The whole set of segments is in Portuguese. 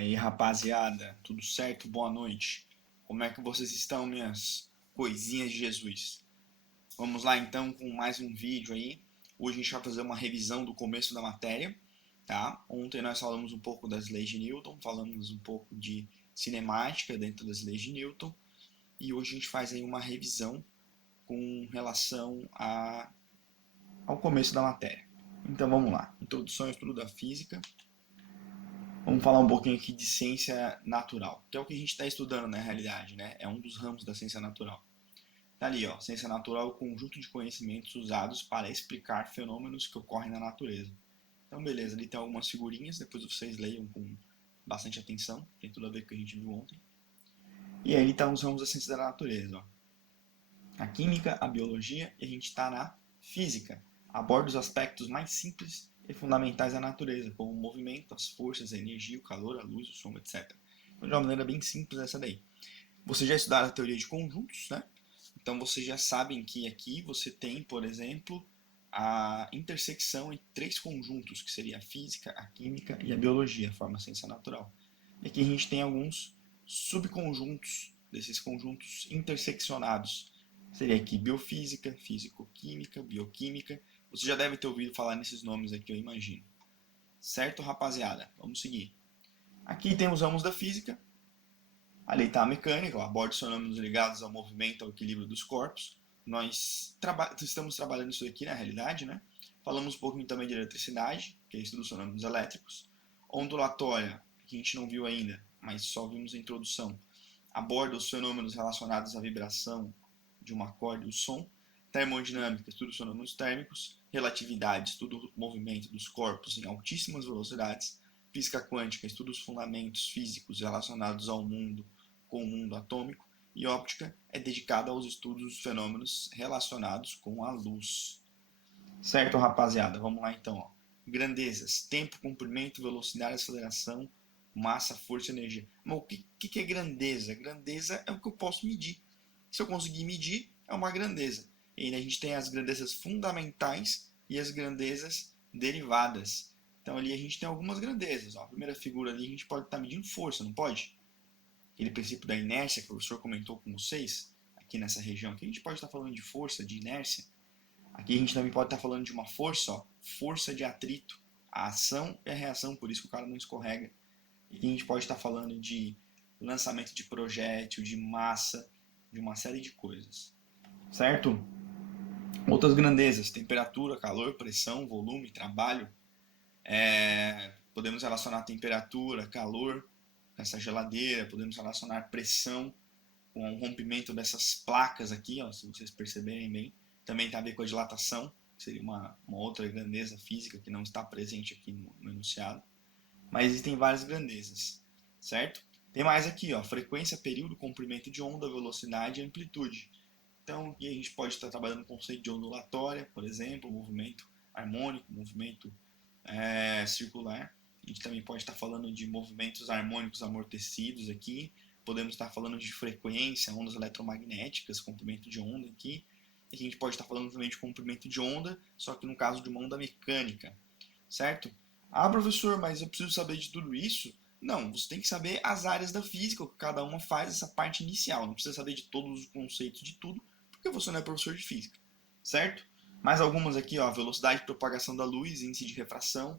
Aí, rapaziada, tudo certo? Boa noite. Como é que vocês estão, minhas coisinhas de Jesus? Vamos lá então com mais um vídeo aí. Hoje a gente vai fazer uma revisão do começo da matéria, tá? Ontem nós falamos um pouco das leis de Newton, falamos um pouco de cinemática dentro das leis de Newton, e hoje a gente faz aí uma revisão com relação ao começo da matéria. Então vamos lá. Introdução ao estudo da física. Vamos falar um pouquinho aqui de ciência natural, que é o que a gente está estudando na realidade, né? É um dos ramos da ciência natural. Tá ali, ó, ciência natural é o conjunto de conhecimentos usados para explicar fenômenos que ocorrem na natureza. Então, beleza, ali tem algumas figurinhas, depois vocês leiam com bastante atenção, tem tudo a ver com o que a gente viu ontem. E aí estão os ramos da ciência da natureza, ó. A química, a biologia, e a gente está na física. Aborda os aspectos mais simples e fundamentais da natureza, como o movimento, as forças, a energia, o calor, a luz, o som, etc. Então, de uma maneira bem simples essa daí. Vocês já estudaram a teoria de conjuntos, né? Então vocês já sabem que aqui você tem, por exemplo, a intersecção entre três conjuntos, que seria a física, a química e a biologia, forma ciência natural. E aqui a gente tem alguns subconjuntos desses conjuntos interseccionados. Seria aqui biofísica, físico-química, bioquímica. Você já deve ter ouvido falar nesses nomes aqui, eu imagino. Certo, rapaziada? Vamos seguir. Aqui temos ramos da física. Ali está a mecânica, aborda os fenômenos ligados ao movimento, ao equilíbrio dos corpos. Nós estamos trabalhando isso aqui na realidade, né? Falamos um pouquinho também de eletricidade, que é estudo dos fenômenos elétricos. Ondulatória, que a gente não viu ainda, mas só vimos a introdução. Aborda os fenômenos relacionados à vibração de uma corda e o som. Termodinâmica, estudo dos fenômenos térmicos. Relatividade, estudo do movimento dos corpos em altíssimas velocidades. Física quântica, estuda os fundamentos físicos relacionados ao mundo com o mundo atômico, e óptica é dedicada aos estudos dos fenômenos relacionados com a luz. Certo, rapaziada? Vamos lá então. Ó. Grandezas: tempo, comprimento, velocidade, aceleração, massa, força e energia. Mas o que é grandeza? Grandeza é o que eu posso medir. Se eu conseguir medir, é uma grandeza. E aí a gente tem as grandezas fundamentais e as grandezas derivadas. Então ali a gente tem algumas grandezas. Ó. A primeira figura ali a gente pode estar medindo força, não pode? Aquele princípio da inércia que o professor comentou com vocês, aqui nessa região aqui, a gente pode estar falando de força, de inércia. Aqui a gente também pode estar falando de uma força, ó, força de atrito, a ação e a reação, por isso que o cara não escorrega. E aqui a gente pode estar falando de lançamento de projétil, de massa, de uma série de coisas. Certo? Outras grandezas: temperatura, calor, pressão, volume, trabalho. Podemos relacionar temperatura, calor com essa geladeira, podemos relacionar pressão com o rompimento dessas placas aqui, ó, se vocês perceberem bem. Também tem a ver com a dilatação, que seria uma outra grandeza física que não está presente aqui no enunciado. Mas existem várias grandezas, certo? Tem mais aqui, ó, frequência, período, comprimento de onda, velocidade e amplitude. Então, aqui a gente pode estar trabalhando com o conceito de ondulatória, por exemplo, movimento harmônico, movimento circular. A gente também pode estar falando de movimentos harmônicos amortecidos aqui. Podemos estar falando de frequência, ondas eletromagnéticas, comprimento de onda aqui. E a gente pode estar falando também de comprimento de onda, só que no caso de uma onda mecânica, certo? Ah, professor, mas eu preciso saber de tudo isso? Não, você tem que saber as áreas da física, que cada uma faz essa parte inicial. Não precisa saber de todos os conceitos de tudo, porque você não é professor de física, certo? Mais algumas aqui, ó, velocidade de propagação da luz, índice de refração.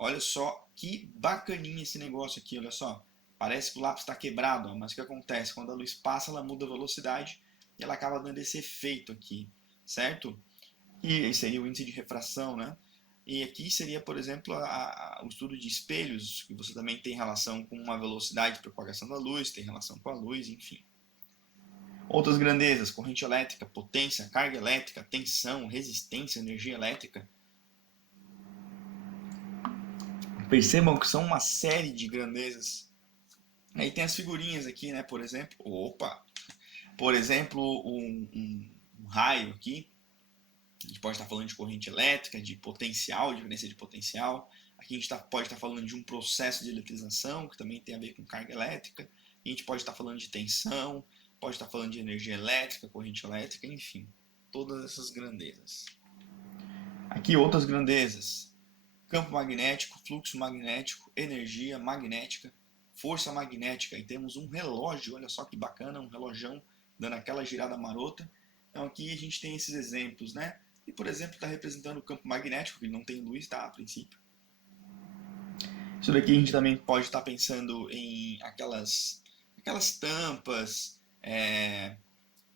Olha só que bacaninha esse negócio aqui, olha só. Parece que o lápis está quebrado, ó, mas o que acontece? Quando a luz passa, ela muda a velocidade e ela acaba dando esse efeito aqui, certo? E seria o índice de refração, né? E aqui seria, por exemplo, o estudo de espelhos, que você também tem relação com uma velocidade de propagação da luz, tem relação com a luz, enfim. Outras grandezas: corrente elétrica, potência, carga elétrica, tensão, resistência, energia elétrica. Percebam que são uma série de grandezas. Aí tem as figurinhas aqui, né? Por exemplo, um raio aqui. A gente pode estar falando de corrente elétrica, de potencial, diferença de potencial. Aqui a gente pode estar falando de um processo de eletrização, que também tem a ver com carga elétrica. A gente pode estar falando de tensão, pode estar falando de energia elétrica, corrente elétrica, enfim. Todas essas grandezas. Aqui outras grandezas: campo magnético, fluxo magnético, energia magnética, força magnética. E temos um relógio, olha só que bacana, um relógio dando aquela girada marota. Então aqui a gente tem esses exemplos, né? E por exemplo está representando o campo magnético, que não tem luz, tá, a princípio. Isso daqui a gente também pode estar pensando em aquelas tampas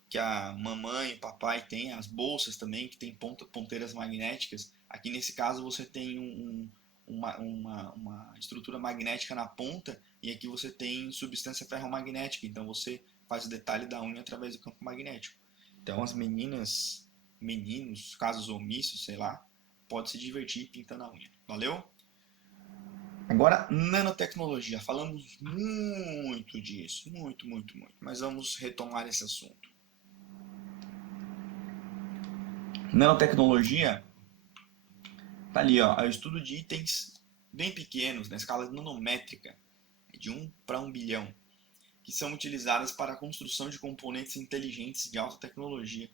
que a mamãe e o papai têm, as bolsas também, que tem ponteiras magnéticas. Aqui nesse caso você tem uma estrutura magnética na ponta e aqui você tem substância ferromagnética, então você faz o detalhe da unha através do campo magnético. Então as meninas, meninos, casos omissos, sei lá, pode se divertir pintando a unha. Valeu? Agora, nanotecnologia. Falamos muito disso, muito, mas vamos retomar esse assunto. Nanotecnologia tá ali, ó, é o estudo de itens bem pequenos, na escala nanométrica, de 1 para 1 bilhão, que são utilizadas para a construção de componentes inteligentes de alta tecnologia.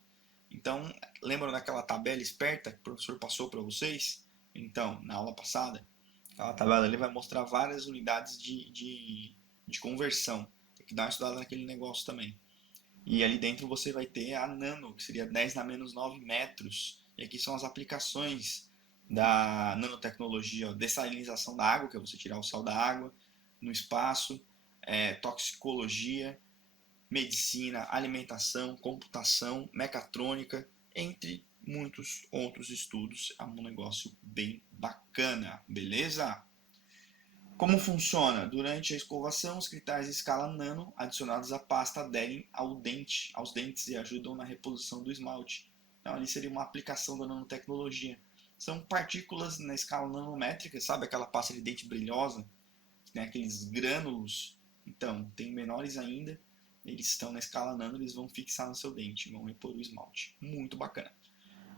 Então, lembram daquela tabela esperta que o professor passou para vocês? Então, na aula passada, aquela tabela ali vai mostrar várias unidades de conversão. Tem que dar uma estudada naquele negócio também. E ali dentro você vai ter a nano, que seria 10 na menos 9 metros. E aqui são as aplicações da nanotecnologia, ó, dessalinização da água, que é você tirar o sal da água, no espaço, toxicologia, medicina, alimentação, computação, mecatrônica, entre muitos outros estudos. É um negócio bem bacana, beleza? Como funciona? Durante a escovação, os cristais em escala nano adicionados à pasta aderem aos dentes e ajudam na reposição do esmalte. Então ali seria uma aplicação da nanotecnologia. São partículas na escala nanométrica, sabe aquela pasta de dente brilhosa, que tem aqueles grânulos? Então, tem menores ainda, eles estão na escala nano, eles vão fixar no seu dente, vão repor o esmalte. Muito bacana.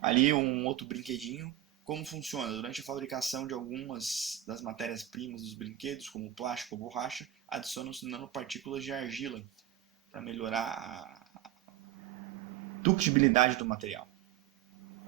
Ali um outro brinquedinho. Como funciona? Durante a fabricação de algumas das matérias-primas dos brinquedos, como plástico ou borracha, adicionam-se nanopartículas de argila para melhorar a ductibilidade do material.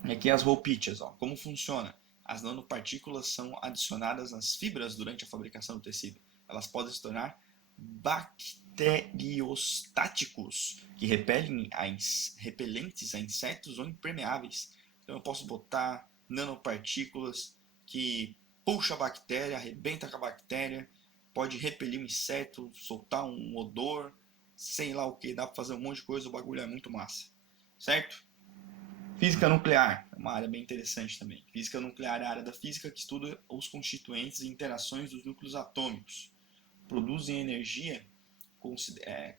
E aqui as roupichas, ó. Como funciona? As nanopartículas são adicionadas nas fibras durante a fabricação do tecido. Elas podem se tornar bacteriostáticos, que repelentes a insetos ou impermeáveis. Então eu posso botar nanopartículas que puxa a bactéria, arrebenta com a bactéria, pode repelir um inseto, soltar um odor, sei lá o que, dá para fazer um monte de coisa, o bagulho é muito massa. Certo? Física nuclear é uma área bem interessante também. Física nuclear é a área da física que estuda os constituintes e interações dos núcleos atômicos. Produzem energia considerada,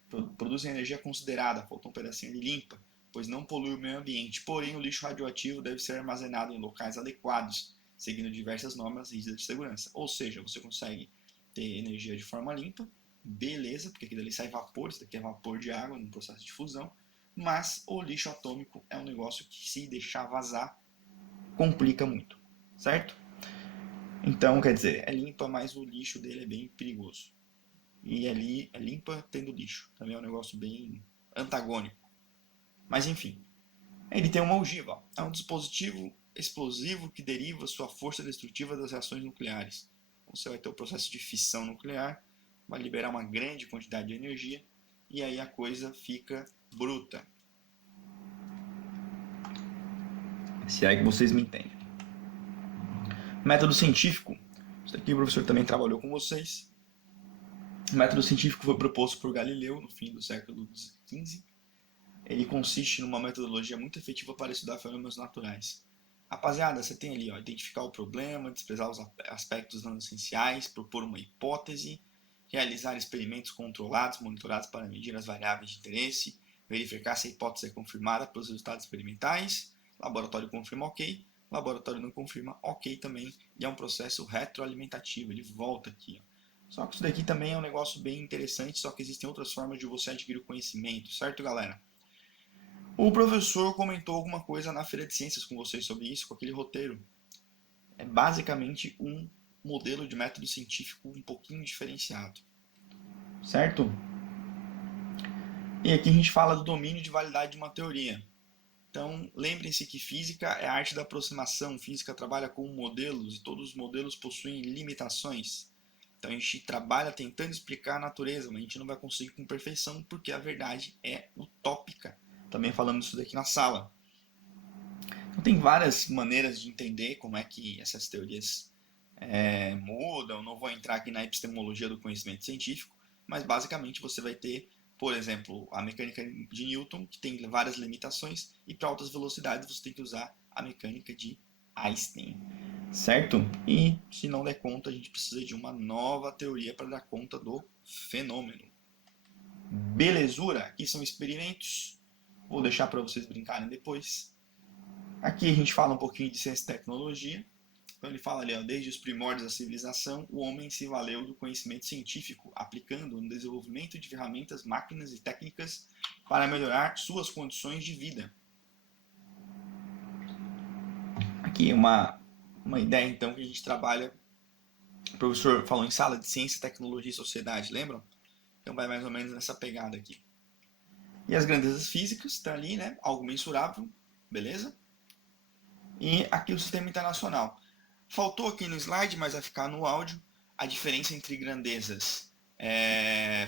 faltou um pedacinho ali, limpa, pois não polui o meio ambiente. Porém, o lixo radioativo deve ser armazenado em locais adequados, seguindo diversas normas rígidas de segurança. Ou seja, você consegue ter energia de forma limpa, beleza, porque aqui dali sai vapor, isso daqui é vapor de água no processo de fusão, mas o lixo atômico é um negócio que, se deixar vazar, complica muito, certo? Então, quer dizer, é limpa, mas o lixo dele é bem perigoso. E ali é limpa tendo lixo. Também é um negócio bem antagônico. Mas enfim, ele tem uma ogiva. É um dispositivo explosivo que deriva sua força destrutiva das reações nucleares. Então, você vai ter o processo de fissão nuclear, vai liberar uma grande quantidade de energia e aí a coisa fica bruta. Se é que vocês me entendem. Método científico. Isso aqui o professor também trabalhou com vocês. O método científico foi proposto por Galileu no fim do século XV. Ele consiste numa metodologia muito efetiva para estudar fenômenos naturais. Rapaziada, você tem ali, ó, identificar o problema, desprezar os aspectos não essenciais, propor uma hipótese, realizar experimentos controlados, monitorados para medir as variáveis de interesse, verificar se a hipótese é confirmada pelos resultados experimentais, laboratório confirma ok, laboratório não confirma ok também, e é um processo retroalimentativo, ele volta aqui, ó. Só que isso daqui também é um negócio bem interessante, só que existem outras formas de você adquirir o conhecimento, certo, galera? O professor comentou alguma coisa na Feira de Ciências com vocês sobre isso, com aquele roteiro. É basicamente um modelo de método científico um pouquinho diferenciado. Certo? E aqui a gente fala do domínio de validade de uma teoria. Então, lembrem-se que física é a arte da aproximação. Física trabalha com modelos e todos os modelos possuem limitações. Então a gente trabalha tentando explicar a natureza, mas a gente não vai conseguir com perfeição porque a verdade é utópica. Também falamos isso daqui na sala. Então tem várias maneiras de entender como é que essas teorias mudam. Não vou entrar aqui na epistemologia do conhecimento científico, mas basicamente você vai ter, por exemplo, a mecânica de Newton, que tem várias limitações, e para altas velocidades você tem que usar a mecânica de Einstein, certo? E se não der conta, a gente precisa de uma nova teoria para dar conta do fenômeno. Belezura? Aqui são experimentos. Vou deixar para vocês brincarem depois. Aqui a gente fala um pouquinho de ciência e tecnologia. Então ele fala ali, ó, desde os primórdios da civilização, o homem se valeu do conhecimento científico, aplicando no desenvolvimento de ferramentas, máquinas e técnicas para melhorar suas condições de vida. Aqui uma ideia então que a gente trabalha, o professor falou em sala de ciência, tecnologia e sociedade, lembram? Então vai mais ou menos nessa pegada aqui. E as grandezas físicas, está ali, né? Algo mensurável, beleza? E aqui o sistema internacional. Faltou aqui no slide, mas vai ficar no áudio, a diferença entre grandezas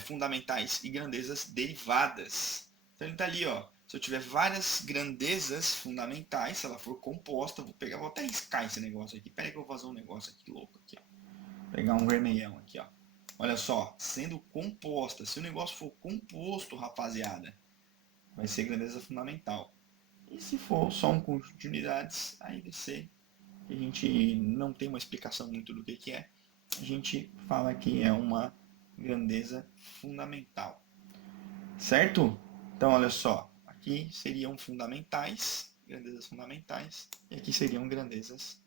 fundamentais e grandezas derivadas. Então ele está ali, ó. Se eu tiver várias grandezas fundamentais, se ela for composta, vou até riscar esse negócio aqui. Pera aí que eu vou fazer um negócio aqui louco aqui, ó. Vou pegar um vermelhão aqui, ó. Olha só, sendo composta. Se o negócio for composto, rapaziada, vai ser grandeza fundamental. E se for só um conjunto de unidades, aí vai ser, a gente não tem uma explicação muito do que é, a gente fala que é uma grandeza fundamental, certo? Então olha só, aqui seriam fundamentais, grandezas fundamentais, e aqui seriam grandezas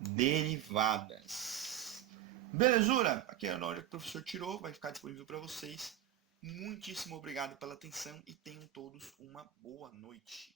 derivadas. Belezura? Aqui é a hora que o professor tirou, vai ficar disponível para vocês. Muitíssimo obrigado pela atenção e tenham todos uma boa noite.